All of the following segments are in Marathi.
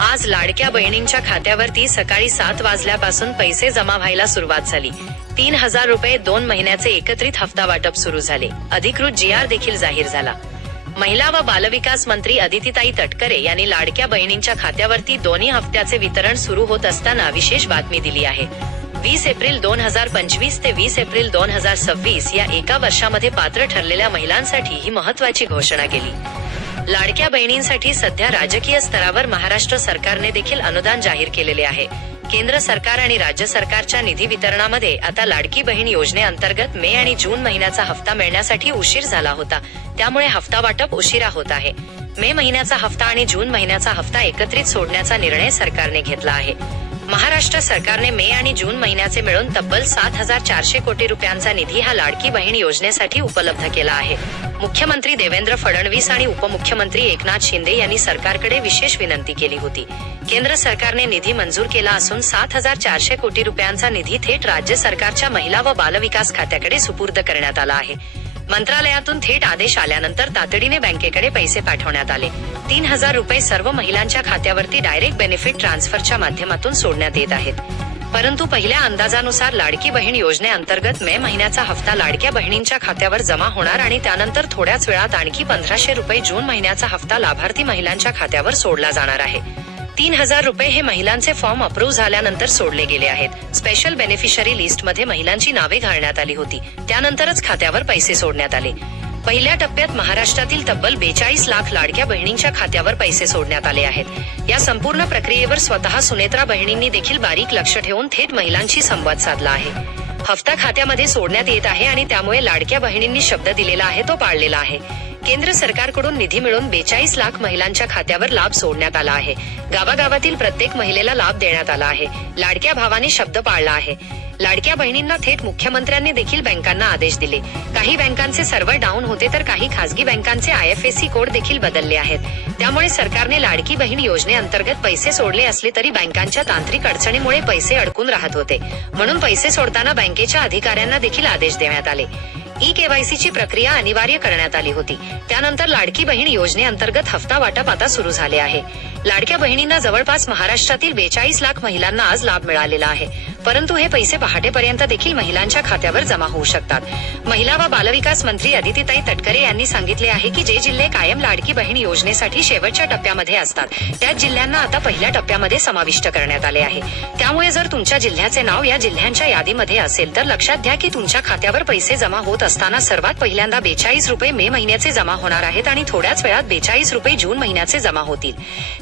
आज लाडक्या बहिणींच्या खात्यावरती सकाळी 7 वाजल्यापासून पैसे जमा व्हायला सुरुवात झाली। 3000 रुपये 2 महिन्याचे एकत्रित हप्ता वाटप सुरू झाले। अधिकृत GR देखील जाहीर झाला। महिला व बालविकास मंत्री अदितीताई तटकरे यांनी लाडक्या बहिणींच्या खात्यावरती दोन्ही हप्त्याचे वितरण सुरू होत असताना विशेष बातमी दिली आहे। 20 एप्रिल 2025 ते 20 एप्रिल 2026 या एका वर्षामध्ये पात्र ठरलेल्या महिलांसाठी ही महत्त्वाची घोषणा केली। लाडक्या बहिणींसाठी सध्या राजकीय स्तरावर महाराष्ट्र सरकारने देखील अनुदान जाहीर केलेले आहे। केंद्र सरकार आणि राज्य सरकारच्या निधी वितरणामध्ये आता लाडकी बहीण योजनेअंतर्गत मे आणि जून महिन्याचा हप्ता मिळण्यासाठी उशीर झाला होता, त्यामुळे हप्ता वाटप उशिरा होत आहे। मे महिन्याचा हप्ता आणि जून महिन्याचा हप्ता एकत्रित सोडण्याचा निर्णय सरकारने घेतला आहे। महाराष्ट्र सरकारने मे आणि जून महिन्याचे मिळून तब्बल 7400 कोटी रुपयांचा निधी हा लाडकी बहीण योजनेसाठी उपलब्ध केला आहे। मुख्यमंत्री देवेंद्र फडणवीस आणि उपमुख्यमंत्री एकनाथ शिंदे यांनी सरकारकडे विशेष विनंती केली होती। केंद्र सरकारने निधी मंजूर केला असून 7400 कोटी रुपयांचा निधी थेट राज्य सरकारच्या महिला व बालविकास खात्याकडे सुपूर्द करण्यात आला आहे। मंत्रालयातून थेट आदेश आल्यानंतर तातडीने बँकेकडे पैसे पाठवण्यात आले। 3000 रुपये सर्व महिलांच्या खात्यावरती डायरेक्ट बेनिफिट ट्रान्सफरच्या माध्यमातून सोडण्यात येत आहेत। परंतु पहिल्या अंदाजानुसार लाडकी बहीण योजनेअंतर्गत मे महिन्याचा हप्ता लाडक्या बहिणींच्या खात्यावर जमा होणार आणि त्यानंतर थोड्याच वेळात आणखी 1500 रुपये जून महिन्याचा हप्ता लाभार्थी महिलांच्या खात्यावर सोडला जाणार आहे। 3000 रुपये हे महिलांचे फॉर्म अप्रूव्ह झाल्यानंतर सोडले गेले आहेत। स्पेशल बेनिफिशरी लिस्ट मध्ये महिलांची नावे घालण्यात आली होती, त्यानंतरच खात्यावर पैसे सोडण्यात आले। पहिल्या टप्प्यात महाराष्ट्रातील तब्बल 42 लाख लाडक्या बहिणींच्या खात्यावर पैसे सोडण्यात आले आहेत। या संपूर्ण प्रक्रियेवर स्वतः सुनेत्रा बहिणींनी देखील बारीक लक्ष ठेवून थेट महिलांशी संवाद साधला आहे। हप्ता खात्यामध्ये सोडण्यात येत आहे आणि त्यामुळे लाडक्या बहिणींनी शब्द दिलेला आहे तो पाळलेला आहे। केंद्र सरकारकडून निधी मिळून 42 लाख महिलांच्या खात्यावर लाभ सोडण्यात आला आहे। गावागावातील प्रत्येक महिलेला लाभ देण्यात आला आहे। लाडक्या भावाने शब्द पाळला आहे। लाडक्या बहिणींना थेट मुख्यमंत्र्यांनी देखील बँकांना आदेश दिले। काही बँकांचे सर्व्हर डाऊन होते तर काही खासगी बँकांचे IFSC कोड देखील बदलले आहेत। त्यामुळे सरकारने लाडकी बहीण योजनेअंतर्गत पैसे सोडले असले तरी बँकांच्या तांत्रिक अडचणीमुळे पैसे अडकून राहत होते, म्हणून पैसे सोडताना बँकेच्या अधिकाऱ्यांना देखील आदेश देण्यात आले। KYC ची प्रक्रिया अनिवार्य करण्यात आली होती। त्यानंतर लाडकी बहीण योजनेअंतर्गत हप्ता वाटप आता सुरू झाले आहे। लाडक्या बहिणींना जवळपास महाराष्ट्रातील 42 लाख महिलांना आज लाभ मिळालेला आहे, परंतु हे पैसे पहाटेपर्यंत देखील महिलांच्या खात्यावर जमा होऊ शकतात। महिला व बालविकास मंत्री अदितीताई तटकरे यांनी सांगितले आहे की जे जिल्हे कायम लाडकी बहीण योजनेसाठी शेवटच्या टप्प्यामध्ये असतात त्याच जिल्ह्यांना आता पहिल्या टप्प्यामध्ये समाविष्ट करण्यात आले आहे। त्यामुळे जर तुमच्या जिल्ह्याचे नाव या जिल्ह्यांच्या यादीमध्ये असेल तर लक्षात घ्या की तुमच्या खात्यावर पैसे जमा होत असताना सर्वात पहिल्यांदा 42 रुपये मे महिन्याचे जमा होणार आहेत आणि थोड्याच वेळात 42 रुपये जून महिन्याचे जमा होतील।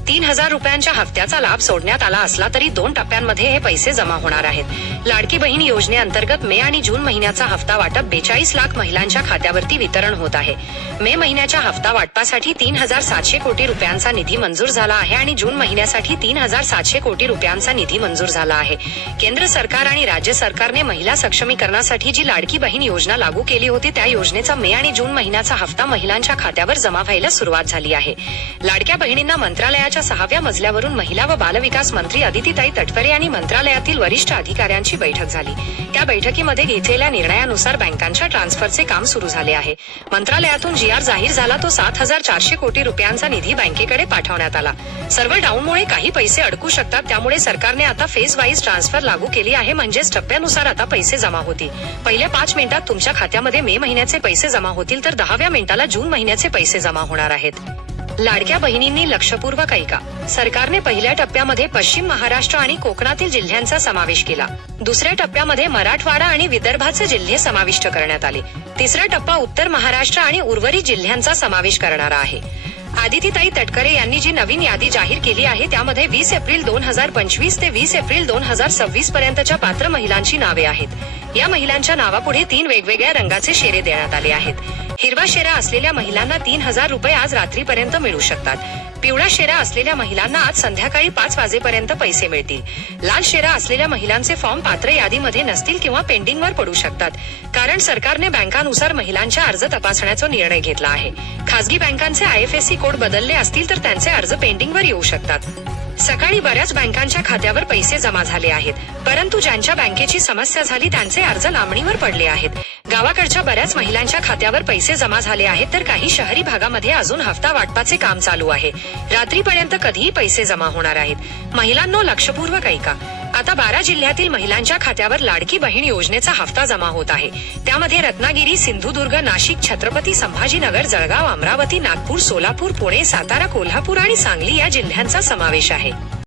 3000 रुपयांच्या हप्त्याचा लाभ सोडण्यात आला असला तरी 2 टप्प्यांमध्ये हे पैसे जमा होणार आहेत। लाडकी बहीण योजनेअंतर्गत मे आणि जून महिन्याचा हप्ता वाटप 42 लाख महिलांच्या खात्यावरती वितरण होत आहे। मे महिन्याच्या हप्ता वाटपासाठी 3700 कोटी रुपयांचा निधी मंजूर झाला आहे आणि जून महिन्यासाठी 3700 कोटी रुपयांचा निधी मंजूर झाला आहे। केंद्र सरकार आणि राज्य सरकारने महिला सक्षमीकरणासाठी जी लाडकी बहीण योजना लागू केली होती त्या योजनेचा मे आणि जून महिन्याचा हप्ता महिलांच्या खात्यावर जमा व्हायला सुरुवात झाली आहे। लाडक्या बहिणींना मंत्रालयाच्या 6व्या मजल्यावरून महिला व बालविकास मंत्री अदितीताई तटकरे आणि मंत्रालयातील वरिष्ठ अधिकाऱ्यांची बैठक झाली। त्या बैठकीमध्ये घेतलेल्या निर्णयानुसार बँकांच्या ट्रान्सफरचे काम सुरू झाले आहे। मंत्रालयातून GR जाहीर झाला तो 7400 कोटी रुपयांचा निधी बँकेकडे पाठवण्यात आला। सर्व्हर डाऊनमुळे काही पैसे अडकू शकतात, त्यामुळे सरकारने आता फेज वाईज ट्रान्सफर लागू केली आहे, म्हणजेच टप्प्यानुसार आता पैसे जमा होतील। पहिल्या 5 मिनिटात तुमच्या खात्यामध्ये मे महिन्याचे पैसे जमा होतील तर 10व्या मिनिटाला जून महिन्याचे पैसे जमा होणार आहेत। लाडक्या बहिणींनी लक्षपूर्वक ऐका। सरकारने पहिल्या टप्प्यामध्ये पश्चिम महाराष्ट्र आणि कोकणातील जिल्ह्यांचा समावेश केला। दुसऱ्या टप्प्यामध्ये मराठवाडा आणि विदर्भाचे जिल्हे समाविष्ट करण्यात आले। तिसरा टप्पा उत्तर महाराष्ट्र आणि उर्वरित जिल्ह्यांचा समावेश करणारा आहे। अदितीताई तटकरे यांनी जी नवीन यादी जाहीर केली आहे त्यामध्ये 20 एप्रिल 2025 ते 20 एप्रिल 2026 पर्यंतच्या पात्र महिलांची नावे आहेत। या महिलांच्या नावापुढे 3 वेगवेगळ्या रंगाचे शेरे देण्यात आले आहेत। हिरवा शेरा असलेल्या महिलांना 3000 रुपये आज रात्रीपर्यंत मिळू शकतात। पिवळा शेरा असलेल्या महिलांना आज संध्याकाळी 5 वाजेपर्यंत पैसे मिळतील। लाल शेरा असलेल्या महिलांचे फॉर्म पात्र यादीमध्ये नसतील किंवा पेंडिंगवर पडू शकतात, कारण सरकारने बँकानुसार महिलांच्या अर्ज तपासण्याचा निर्णय घेतला आहे। खासगी बँकांचे IFSC कोड बदलले असतील तर त्यांचे अर्ज पेंडिंगवर येऊ शकतात। सकाळी बऱ्याच बँकांच्या खात्यावर पैसे जमा झाले आहेत, परंतु ज्यांच्या बँकेची समस्या झाली त्यांचे अर्ज लांबणीवर पडले आहेत। गावाकडच्या बऱ्याच महिलांच्या खात्यावर पैसे जमा झाले आहेत, तर काही शहरी भागामध्ये अजून हफ्ता वाटपाचे काम चालू आहे. रात्रीपर्यंत कधीही पैसे जमा होणार आहेत. महिलांनो, लक्षपूर्वक ऐका. आता 12 जिल्ह्यातील महिलांच्या खात्यावर लाडकी बहीण योजनेचा हफ्ता जमा होत आहे. त्यामध्ये रत्नागिरी, सिंधुदुर्ग, नाशिक, छत्रपती संभाजीनगर, जळगाव, अमरावती, नागपूर, सोलापूर, पुणे, सातारा, कोल्हापूर आणि सांगली या जिल्ह्यांचा समावेश आहे.